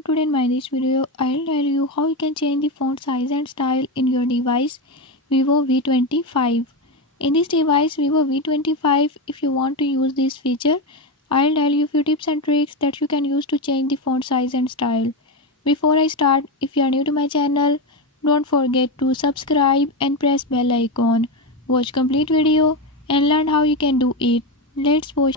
everyone, today in my this video I'll tell you how you can change the font size and style in your device Vivo V25. In this device Vivo V25, if you want to use this feature, I'll tell you few tips and tricks that you can use to change the font size and style. Before I start, if you are new to my channel, don't forget to subscribe and press bell icon. Watch complete video and learn how you can do it. Let's watch.